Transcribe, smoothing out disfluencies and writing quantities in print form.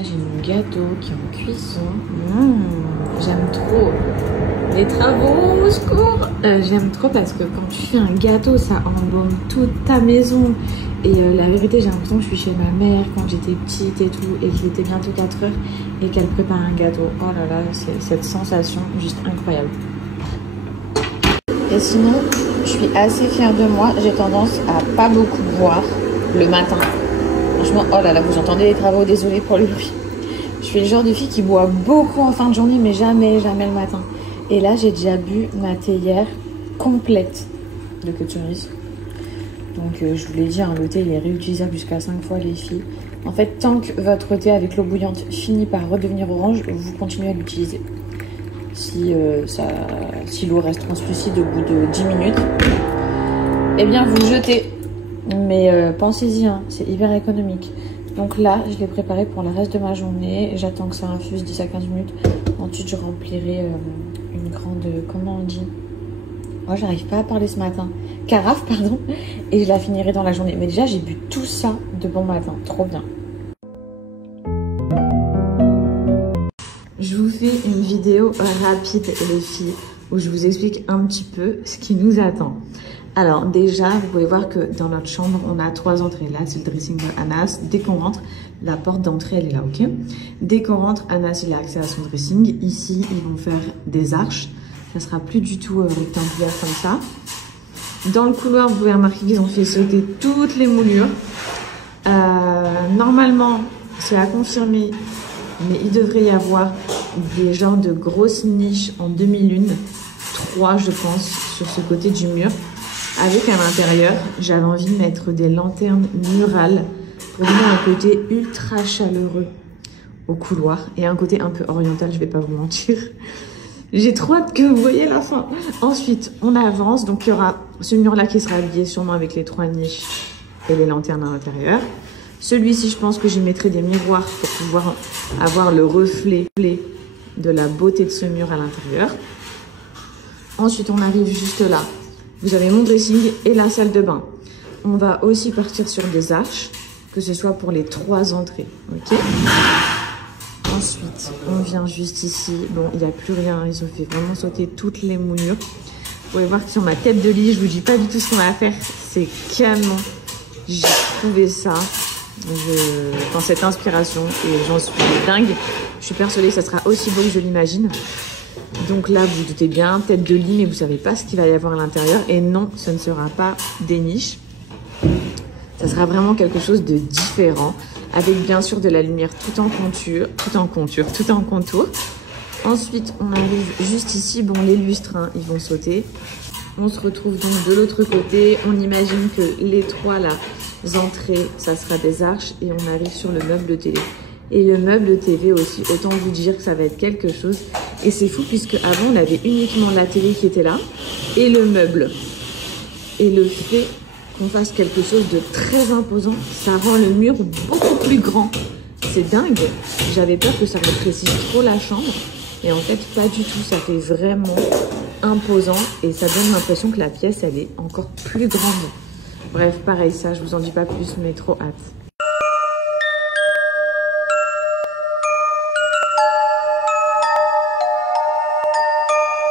J'ai mon gâteau qui est en cuisson. J'aime trop. Les travaux, au secours. J'aime trop parce que quand tu fais un gâteau, ça embaume toute ta maison. Et la vérité, j'ai l'impression que je suis chez ma mère quand j'étais petite et tout, et qu'il était bientôt 4 heures et qu'elle prépare un gâteau. Oh là là, c'est cette sensation juste incroyable. Et sinon, je suis assez fière de moi. J'ai tendance à pas beaucoup boire le matin. Franchement, oh là là, vous entendez les travaux, désolée pour le bruit. Je suis le genre de fille qui boit beaucoup en fin de journée, mais jamais le matin. Et là, j'ai déjà bu ma théière complète de Culturis. Donc, je vous l'ai dit, hein, le thé, il est réutilisable jusqu'à 5 fois, les filles. En fait, tant que votre thé avec l'eau bouillante finit par redevenir orange, vous continuez à l'utiliser. Si l'eau reste translucide au bout de 10 minutes, eh bien, vous le jetez. Mais pensez-y, hein, c'est hyper économique. Donc là, je l'ai préparé pour le reste de ma journée. J'attends que ça infuse 10 à 15 minutes. Ensuite, je remplirai une grande... Comment on dit? Moi, j'arrive pas à parler ce matin. Carafe, pardon. Et je la finirai dans la journée. Mais déjà, j'ai bu tout ça de bon matin. Trop bien. Je vous fais une vidéo rapide, les filles, où je vous explique un petit peu ce qui nous attend. Alors déjà, vous pouvez voir que dans notre chambre, on a 3 entrées. Là, c'est le dressing de Anas. Dès qu'on rentre, la porte d'entrée, elle est là, ok? Dès qu'on rentre, Anas, il a accès à son dressing. Ici, ils vont faire des arches. Ça sera plus du tout rectangulaire comme ça. Dans le couloir, vous pouvez remarquer qu'ils ont fait sauter toutes les moulures. Normalement, c'est à confirmer, mais il devrait y avoir des genres de grosses niches en demi-lune. 3, je pense, sur ce côté du mur. Avec à l'intérieur, j'avais envie de mettre des lanternes murales pour donner un côté ultra chaleureux au couloir et un côté un peu oriental, je vais pas vous mentir. J'ai trop hâte que vous voyez la fin. Ensuite, on avance, donc il y aura ce mur-là qui sera habillé sûrement avec les 3 niches et les lanternes à l'intérieur. Celui-ci, je pense que j'y mettrai des miroirs pour pouvoir avoir le reflet de la beauté de ce mur à l'intérieur. Ensuite, on arrive juste là. Vous avez mon dressing et la salle de bain. On va aussi partir sur des arches, que ce soit pour les 3 entrées. Ok. Ensuite, on vient juste ici. Bon, il n'y a plus rien. Ils ont fait vraiment sauter toutes les moulures. Vous pouvez voir que sur ma tête de lit, je vous dis pas du tout ce qu'on va faire. C'est canon. J'ai trouvé ça. Dans cette inspiration et j'en suis dingue. Je suis persuadée que ça sera aussi beau que je l'imagine. Donc là, vous, vous doutez bien, tête de lit, mais vous savez pas ce qu'il va y avoir à l'intérieur. Et non, ce ne sera pas des niches. Ça sera vraiment quelque chose de différent, avec bien sûr de la lumière tout en contour. Ensuite, on arrive juste ici. Bon, les lustres, hein, ils vont sauter. On se retrouve donc de l'autre côté. On imagine que les 3 là, entrées, ça sera des arches. Et on arrive sur le meuble télé. Et le meuble TV aussi, autant vous dire que ça va être quelque chose. Et c'est fou puisque avant on avait uniquement la télé qui était là et le meuble. Et le fait qu'on fasse quelque chose de très imposant, ça rend le mur beaucoup plus grand. C'est dingue. J'avais peur que ça rétrécisse trop la chambre. Et en fait, pas du tout. Ça fait vraiment imposant et ça donne l'impression que la pièce, elle est encore plus grande. Bref, pareil, ça, je vous en dis pas plus, mais trop hâte.